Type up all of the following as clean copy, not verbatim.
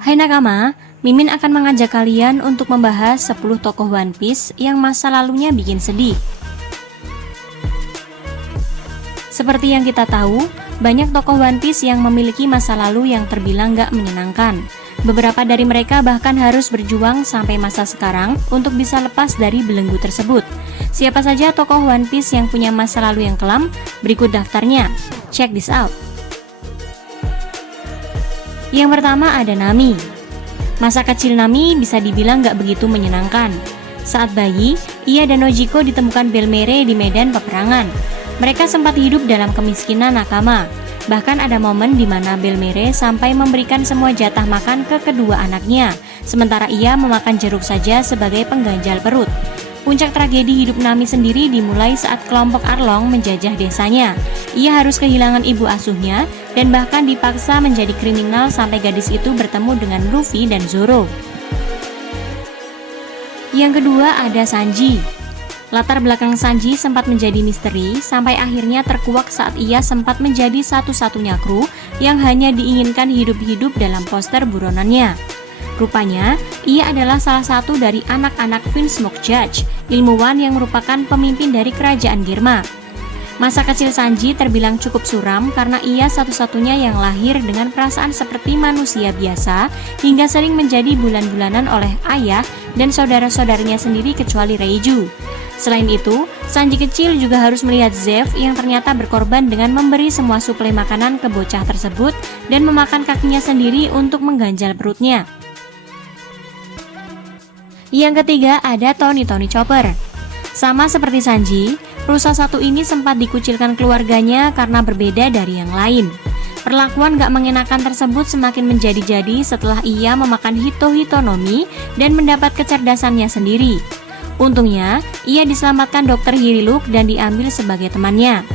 Hai nakama, Mimin akan mengajak kalian untuk membahas 10 tokoh One Piece yang masa lalunya bikin sedih. Seperti yang kita tahu, banyak tokoh One Piece yang memiliki masa lalu yang terbilang gak menyenangkan. Beberapa dari mereka bahkan harus berjuang sampai masa sekarang untuk bisa lepas dari belenggu tersebut. Siapa saja tokoh One Piece yang punya masa lalu yang kelam? Berikut daftarnya. Check this out. Yang pertama ada Nami. Masa kecil Nami bisa dibilang gak begitu menyenangkan. Saat bayi, ia dan Nojiko ditemukan Belmere di medan peperangan. Mereka sempat hidup dalam kemiskinan nakama. Bahkan ada momen di mana Belmere sampai memberikan semua jatah makan ke kedua anaknya, sementara ia memakan jeruk saja sebagai pengganjal perut. Puncak tragedi hidup Nami sendiri dimulai saat kelompok Arlong menjajah desanya. Ia harus kehilangan ibu asuhnya dan bahkan dipaksa menjadi kriminal sampai gadis itu bertemu dengan Luffy dan Zoro. Yang kedua ada Sanji. Latar belakang Sanji sempat menjadi misteri sampai akhirnya terkuak saat ia sempat menjadi satu-satunya kru yang hanya diinginkan hidup-hidup dalam poster buronannya. Rupanya, ia adalah salah satu dari anak-anak Vinsmoke Judge, ilmuwan yang merupakan pemimpin dari kerajaan Germa. Masa kecil Sanji terbilang cukup suram karena ia satu-satunya yang lahir dengan perasaan seperti manusia biasa hingga sering menjadi bulan-bulanan oleh ayah dan saudara-saudaranya sendiri kecuali Reiju. Selain itu, Sanji kecil juga harus melihat Zeff yang ternyata berkorban dengan memberi semua suplai makanan ke bocah tersebut dan memakan kakinya sendiri untuk mengganjal perutnya. Yang ketiga ada Tony Chopper. Sama seperti Sanji, rusa satu ini sempat dikucilkan keluarganya karena berbeda dari yang lain. Perlakuan gak mengenakan tersebut semakin menjadi-jadi setelah ia memakan Hitohitonomi dan mendapat kecerdasannya sendiri. Untungnya, ia diselamatkan Dr. Hiriluk dan diambil sebagai temannya.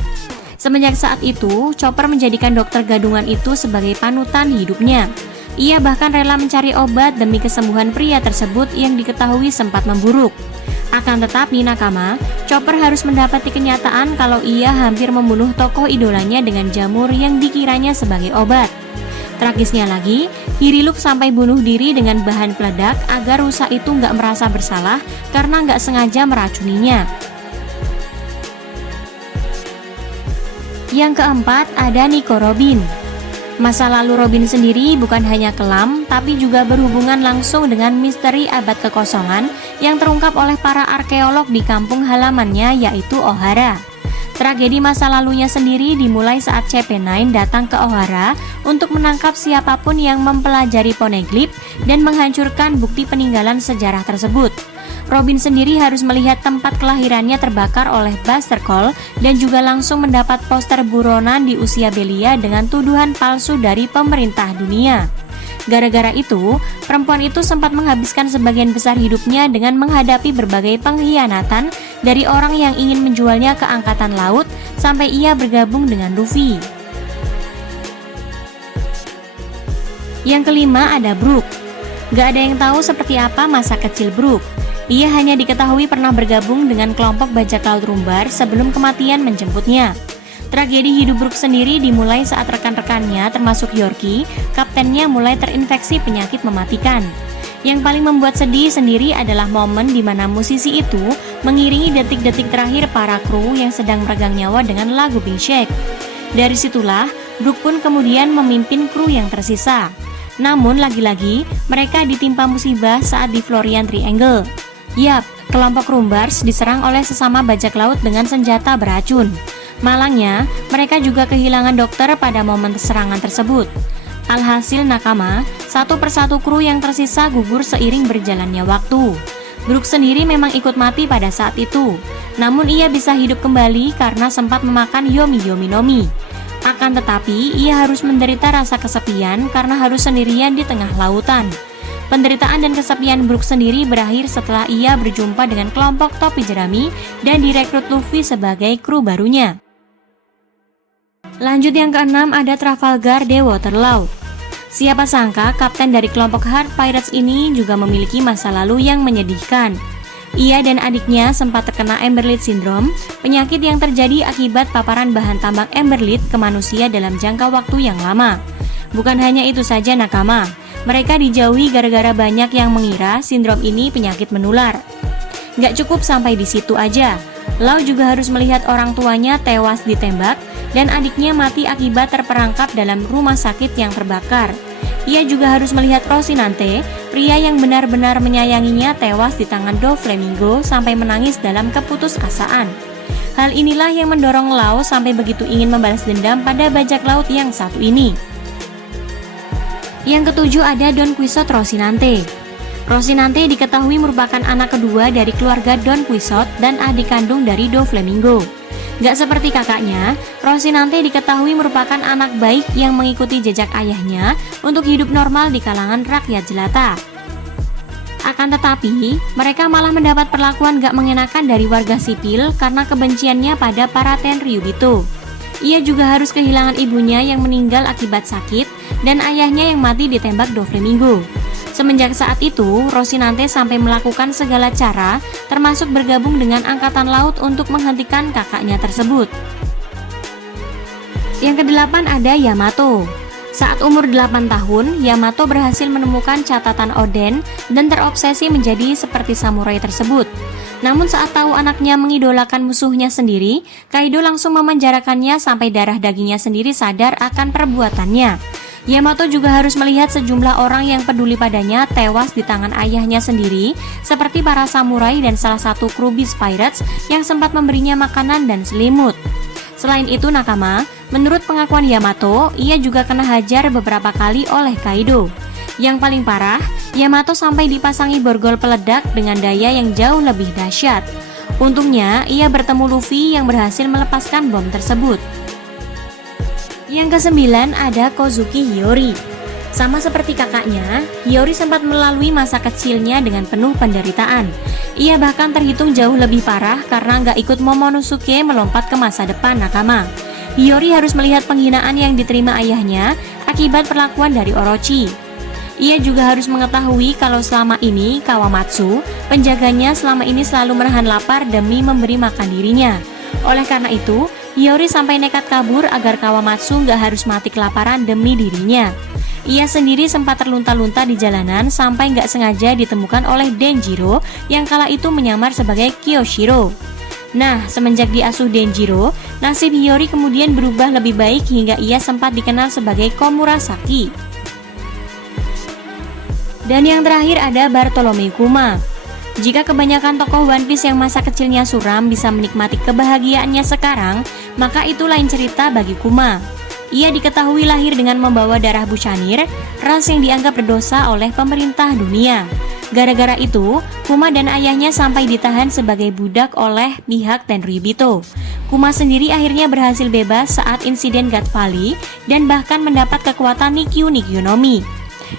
Semenjak saat itu, Chopper menjadikan dokter gadungan itu sebagai panutan hidupnya. Ia bahkan rela mencari obat demi kesembuhan pria tersebut yang diketahui sempat memburuk. Akan tetapi nakama, Chopper harus mendapati kenyataan kalau ia hampir membunuh tokoh idolanya dengan jamur yang dikiranya sebagai obat. Tragisnya lagi, Hiriluk sampai bunuh diri dengan bahan peledak agar rusa itu nggak merasa bersalah karena nggak sengaja meracuninya. Yang keempat ada Nico Robin. Masa lalu Robin sendiri bukan hanya kelam, tapi juga berhubungan langsung dengan misteri abad kekosongan yang terungkap oleh para arkeolog di kampung halamannya yaitu Ohara. Tragedi masa lalunya sendiri dimulai saat CP9 datang ke Ohara untuk menangkap siapapun yang mempelajari poneglyph dan menghancurkan bukti peninggalan sejarah tersebut. Robin sendiri harus melihat tempat kelahirannya terbakar oleh Buster Call dan juga langsung mendapat poster buronan di usia belia dengan tuduhan palsu dari pemerintah dunia. Gara-gara itu, perempuan itu sempat menghabiskan sebagian besar hidupnya dengan menghadapi berbagai pengkhianatan dari orang yang ingin menjualnya ke angkatan laut sampai ia bergabung dengan Luffy. Yang kelima ada Brook. Gak ada yang tahu seperti apa masa kecil Brook. Ia hanya diketahui pernah bergabung dengan kelompok bajak laut Rumbar sebelum kematian menjemputnya. Tragedi hidup Brook sendiri dimulai saat rekan-rekannya termasuk Yorkie, kaptennya mulai terinfeksi penyakit mematikan. Yang paling membuat sedih sendiri adalah momen di mana musisi itu mengiringi detik-detik terakhir para kru yang sedang meregang nyawa dengan lagu Pink Shake. Dari situlah, Brook pun kemudian memimpin kru yang tersisa. Namun lagi-lagi, mereka ditimpa musibah saat di Florian Triangle. Yap, kelompok Rumbars diserang oleh sesama bajak laut dengan senjata beracun. Malangnya, mereka juga kehilangan dokter pada momen serangan tersebut. Alhasil nakama, satu persatu kru yang tersisa gugur seiring berjalannya waktu. Brook sendiri memang ikut mati pada saat itu, namun ia bisa hidup kembali karena sempat memakan Yomi Nomi. Akan tetapi, ia harus menderita rasa kesepian karena harus sendirian di tengah lautan. Penderitaan dan kesepian Brook sendiri berakhir setelah ia berjumpa dengan kelompok topi jerami dan direkrut Luffy sebagai kru barunya. Lanjut yang keenam ada Trafalgar de Waterloo. Siapa sangka kapten dari kelompok Hard Pirates ini juga memiliki masa lalu yang menyedihkan. Ia dan adiknya sempat terkena Emberlit Syndrome, penyakit yang terjadi akibat paparan bahan tambang Emberlit ke manusia dalam jangka waktu yang lama. Bukan hanya itu saja nakama, Mereka dijauhi gara-gara banyak yang mengira sindrom ini penyakit menular. Gak cukup sampai di situ aja, Lau juga harus melihat orang tuanya tewas ditembak dan adiknya mati akibat terperangkap dalam rumah sakit yang terbakar. Ia juga harus melihat Rocinante, pria yang benar-benar menyayanginya, tewas di tangan Doflamingo sampai menangis dalam keputusasaan. Hal inilah yang mendorong Lau sampai begitu ingin membalas dendam pada bajak laut yang satu ini. Yang ketujuh ada Don Quixote Rocinante. Rocinante diketahui merupakan anak kedua dari keluarga Don Quixote dan adik kandung dari Doflamingo. Gak seperti kakaknya, Rocinante diketahui merupakan anak baik yang mengikuti jejak ayahnya untuk hidup normal di kalangan rakyat jelata. Akan tetapi, mereka malah mendapat perlakuan gak mengenakan dari warga sipil karena kebenciannya pada para Tenryubito. Ia juga harus kehilangan ibunya yang meninggal akibat sakit dan ayahnya yang mati ditembak Doflamingo. Semenjak saat itu, Rocinante sampai melakukan segala cara, termasuk bergabung dengan Angkatan Laut untuk menghentikan kakaknya tersebut. Yang kedelapan ada Yamato. Saat umur 8 tahun, Yamato berhasil menemukan catatan Oden dan terobsesi menjadi seperti samurai tersebut. Namun saat tahu anaknya mengidolakan musuhnya sendiri, Kaido langsung memenjarakannya sampai darah dagingnya sendiri sadar akan perbuatannya. Yamato juga harus melihat sejumlah orang yang peduli padanya tewas di tangan ayahnya sendiri, seperti para samurai dan salah satu kru Beast Pirates yang sempat memberinya makanan dan selimut. Selain itu nakama, menurut pengakuan Yamato, ia juga kena hajar beberapa kali oleh Kaido. Yang paling parah, Yamato sampai dipasangi borgol peledak dengan daya yang jauh lebih dahsyat. Untungnya, ia bertemu Luffy yang berhasil melepaskan bom tersebut. Yang kesembilan ada Kozuki Hiyori. Sama seperti kakaknya, Hiyori sempat melalui masa kecilnya dengan penuh penderitaan. Ia bahkan terhitung jauh lebih parah karena nggak ikut Momonosuke melompat ke masa depan nakama. Hiyori harus melihat penghinaan yang diterima ayahnya akibat perlakuan dari Orochi. Ia juga harus mengetahui kalau selama ini Kawamatsu, penjaganya, selama ini selalu menahan lapar demi memberi makan dirinya. Oleh karena itu, Hiyori sampai nekat kabur agar Kawamatsu nggak harus mati kelaparan demi dirinya. Ia sendiri sempat terlunta-lunta di jalanan sampai nggak sengaja ditemukan oleh Denjiro yang kala itu menyamar sebagai Kyoshiro. Nah, semenjak diasuh Denjiro, nasib Hiyori kemudian berubah lebih baik hingga ia sempat dikenal sebagai Komurasaki. Dan yang terakhir ada Bartolome Kuma. Jika kebanyakan tokoh One Piece yang masa kecilnya suram bisa menikmati kebahagiaannya sekarang, maka itu lain cerita bagi Kuma. Ia diketahui lahir dengan membawa darah Buccaneer, ras yang dianggap berdosa oleh pemerintah dunia. Gara-gara itu, Kuma dan ayahnya sampai ditahan sebagai budak oleh pihak Tenryubito. Kuma sendiri akhirnya berhasil bebas saat insiden God Valley dan bahkan mendapat kekuatan Nikyu no Mi.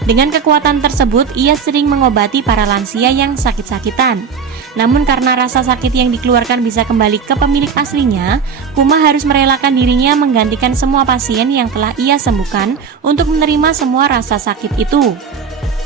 Dengan kekuatan tersebut, ia sering mengobati para lansia yang sakit-sakitan. Namun karena rasa sakit yang dikeluarkan bisa kembali ke pemilik aslinya, Kuma harus merelakan dirinya menggantikan semua pasien yang telah ia sembuhkan untuk menerima semua rasa sakit itu.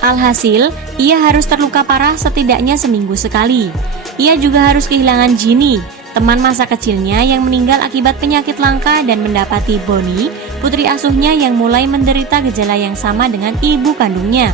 Alhasil, ia harus terluka parah setidaknya seminggu sekali. Ia juga harus kehilangan Ginny, teman masa kecilnya yang meninggal akibat penyakit langka, dan mendapati Bonnie, putri asuhnya yang mulai menderita gejala yang sama dengan ibu kandungnya.